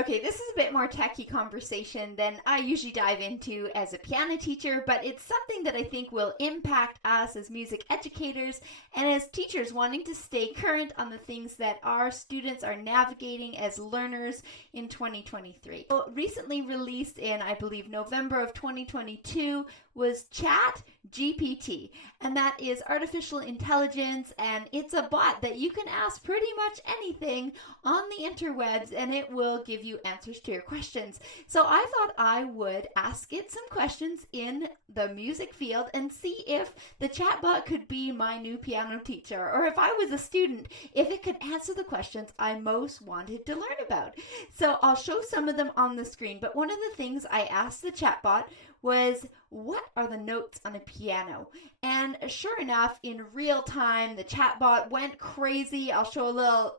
Okay, this is a bit more techie conversation than I usually dive into as a piano teacher, but it's something that I think will impact us as music educators and as teachers wanting to stay current on the things that our students are navigating as learners in 2023. So recently released in, I believe, November of 2022 was ChatGPT, and that is artificial intelligence, and it's a bot that you can ask pretty much anything on the interwebs and it will give you answers to your questions. So I thought I would ask it some questions in the music field and see if the chatbot could be my new piano teacher, or if I was a student, if it could answer the questions I most wanted to learn about. So I'll show some of them on the screen, but one of the things I asked the chatbot was, what are the notes on a piano? And sure enough, in real time, the chatbot went crazy. I'll show a little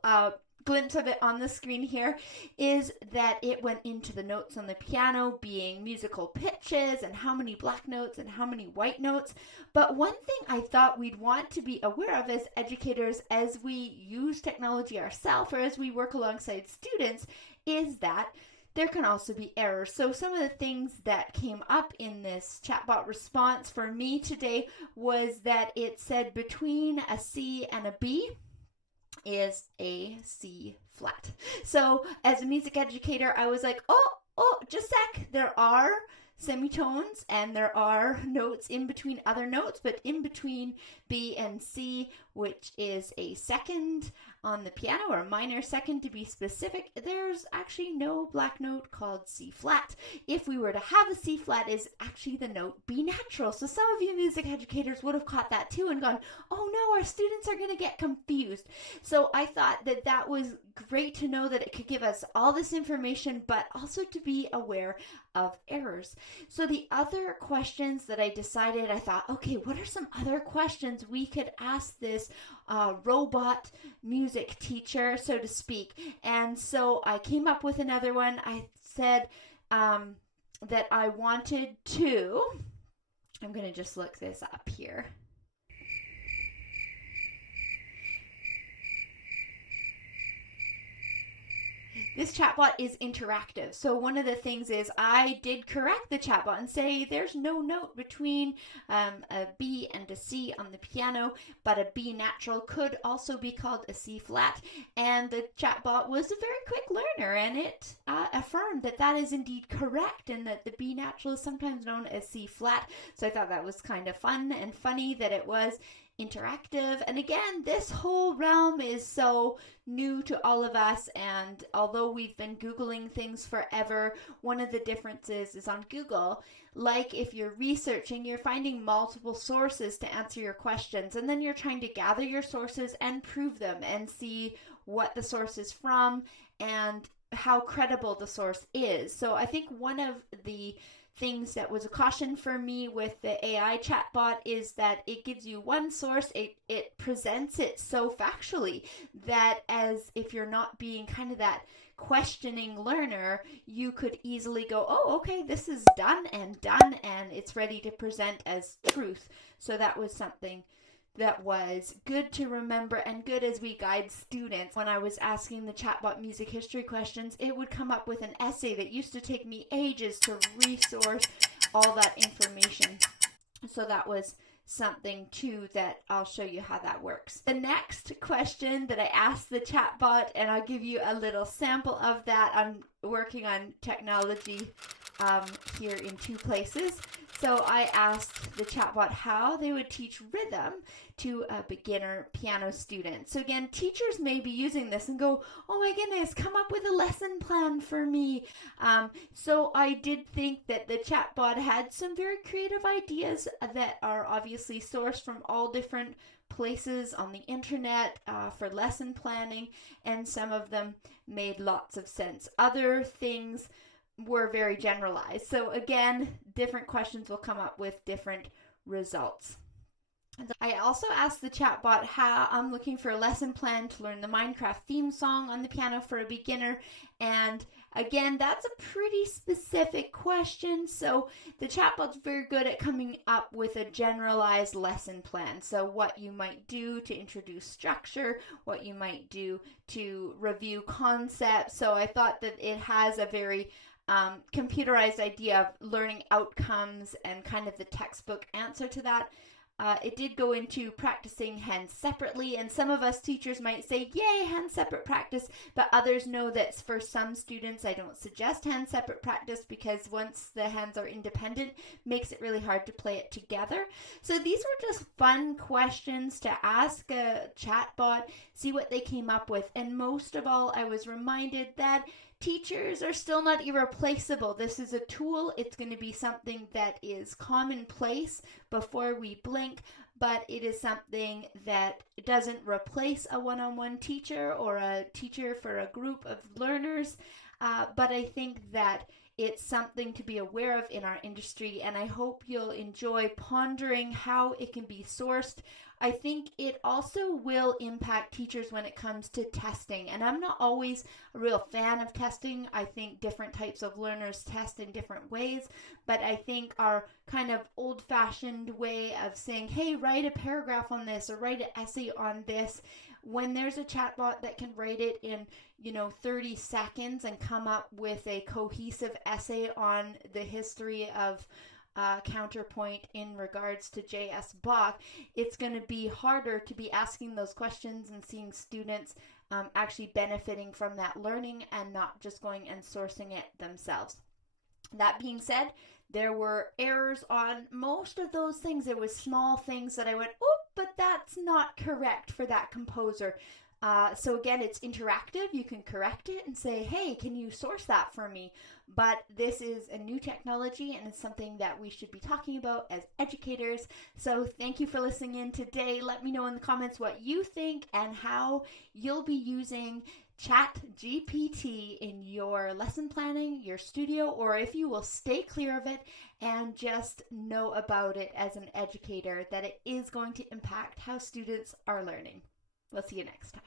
glimpse of it on the screen here, is that it went into the notes on the piano being musical pitches and how many black notes and how many white notes. But one thing I thought we'd want to be aware of as educators as we use technology ourselves or as we work alongside students is that there can also be errors. So some of the things that came up in this chatbot response for me today was that it said between a C and a B is a C flat. So as a music educator, I was like, oh, just a sec. There are semitones and there are notes in between other notes, but in between B and C, which is a second on the piano, or a minor second to be specific, there's actually no black note called C flat. If we were to have a C flat, is actually the note B natural. So some of you music educators would have caught that too and gone, oh no, our students are going to get confused. So I thought that that was great to know that it could give us all this information, but also to be aware of errors. So the other questions that I decided, I thought, okay, what are some other questions we could ask this robot music teacher, so to speak? And so I came up with another one. I said that I wanted to, I'm going to just look this up here. This chatbot is interactive. So one of the things is I did correct the chatbot and say there's no note between a B and a C on the piano, but a B natural could also be called a C flat. And the chatbot was a very quick learner, and it affirmed that that is indeed correct and that the B natural is sometimes known as C flat. So I thought that was kind of fun and funny that it was interactive. And again, this whole realm is so new to all of us, and although we've been Googling things forever, one of the differences is on Google, like if you're researching, you're finding multiple sources to answer your questions, and then you're trying to gather your sources and prove them and see what the source is from and how credible the source is. So I think one of the things that was a caution for me with the AI chatbot is that it gives you one source, it presents it so factually that as if you're not being kind of that questioning learner, you could easily go, oh, okay, this is done and it's ready to present as truth. So that was something that was good to remember and good as we guide students. When I was asking the chatbot music history questions, it would come up with an essay that used to take me ages to resource all that information. So that was something too that I'll show you how that works. The next question that I asked the chatbot, and I'll give you a little sample of that. I'm working on technology here in two places. So I asked the chatbot how they would teach rhythm to a beginner piano student. So again, teachers may be using this and go, oh my goodness, come up with a lesson plan for me. So I did think that the chatbot had some very creative ideas that are obviously sourced from all different places on the internet for lesson planning, and some of them made lots of sense. Other things were very generalized. So again, different questions will come up with different results. I also asked the chatbot how I'm looking for a lesson plan to learn the Minecraft theme song on the piano for a beginner, and Again, that's a pretty specific question, so the chatbot's very good at coming up with a generalized lesson plan. So what you might do to introduce structure, what you might do to review concepts. So I thought that it has a very computerized idea of learning outcomes and kind of the textbook answer to that. It did go into practicing hands separately, and some of us teachers might say, yay, hand separate practice, but others know that for some students, I don't suggest hand separate practice because once the hands are independent, makes it really hard to play it together. So these were just fun questions to ask a chatbot, see what they came up with, and most of all, I was reminded that teachers are still not irreplaceable. This is a tool. It's going to be something that is commonplace before we blink, but it is something that doesn't replace a one-on-one teacher or a teacher for a group of learners. But I think that it's something to be aware of in our industry, and I hope you'll enjoy pondering how it can be sourced. I think it also will impact teachers when it comes to testing, and I'm not always a real fan of testing. I think different types of learners test in different ways, but I think our kind of old-fashioned way of saying, hey, write a paragraph on this or write an essay on this, when there's a chatbot that can write it in 30 seconds and come up with a cohesive essay on the history of counterpoint in regards to J.S. Bach, it's going to be harder to be asking those questions and seeing students actually benefiting from that learning and not just going and sourcing it themselves. That being said, there were errors on most of those things. There was small things that I went, oh, but that's not correct for that composer. So again, it's interactive. You can correct it and say, hey, can you source that for me? But this is a new technology and it's something that we should be talking about as educators. So thank you for listening in today. Let me know in the comments what you think and how you'll be using ChatGPT in your lesson planning, your studio, or if you will stay clear of it and just know about it as an educator, that it is going to impact how students are learning. We'll see you next time.